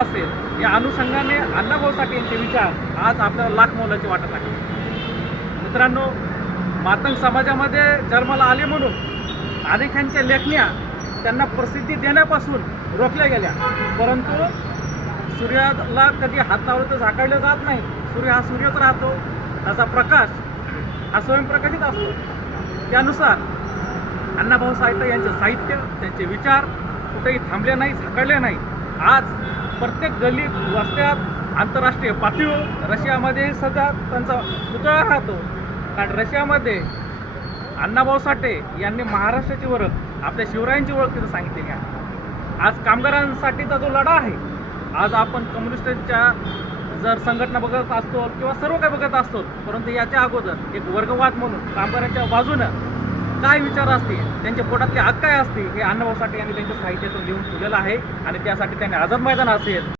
असेल या अनुषंगाने अण्णाभाऊ साठे यांचे विचार आज आपल्याला लाख मोलाचे वाटत आहे. मित्रांनो, मातंग समाजामध्ये जन्माला आले म्हणून अनेकांच्या लेखण्या त्यांना प्रसिद्धी देण्यापासून रोखल्या गेल्या, परंतु सूर्याला कधी हात लावलं तर झाकळलं जात नाही. सूर्य हा सूर्यच राहतो, त्याचा प्रकाश हा स्वयंप्रकाशित असतो. त्यानुसार अण्णाभाऊ साठे यांचे साहित्य, त्यांचे विचार कुठेही थांबले नाही, झाकळले नाही. आज प्रत्येक गल्लीत, वस्त्यात, आंतरराष्ट्रीय पातळीवर, रशियामध्ये सध्या त्यांचा पुतळा राहतो. कारण रशियामध्ये अण्णाभाऊ साठे यांनी महाराष्ट्राची ओळख, आपल्या शिवरायांची ओळख तिथं सांगितलेली आहे. आज कामगारांसाठीचा जो लढा आहे, आज आपण कम्युनिस्टांच्या जर संघटना बघत असतो किंवा सर्व काही बघत असतो, परंतु याच्या अगोदर एक वर्गवाद म्हणून कामगारांच्या बाजूनं काय विचार असतील, त्यांच्या पोटातले हक्क काय असतील, हे अण्णाभाऊ साठे यांनी त्यांच्या साहित्यातून लिहून ठेवलेलं आहे. आणि त्यासाठी त्यांनी आझाद मैदान असेल,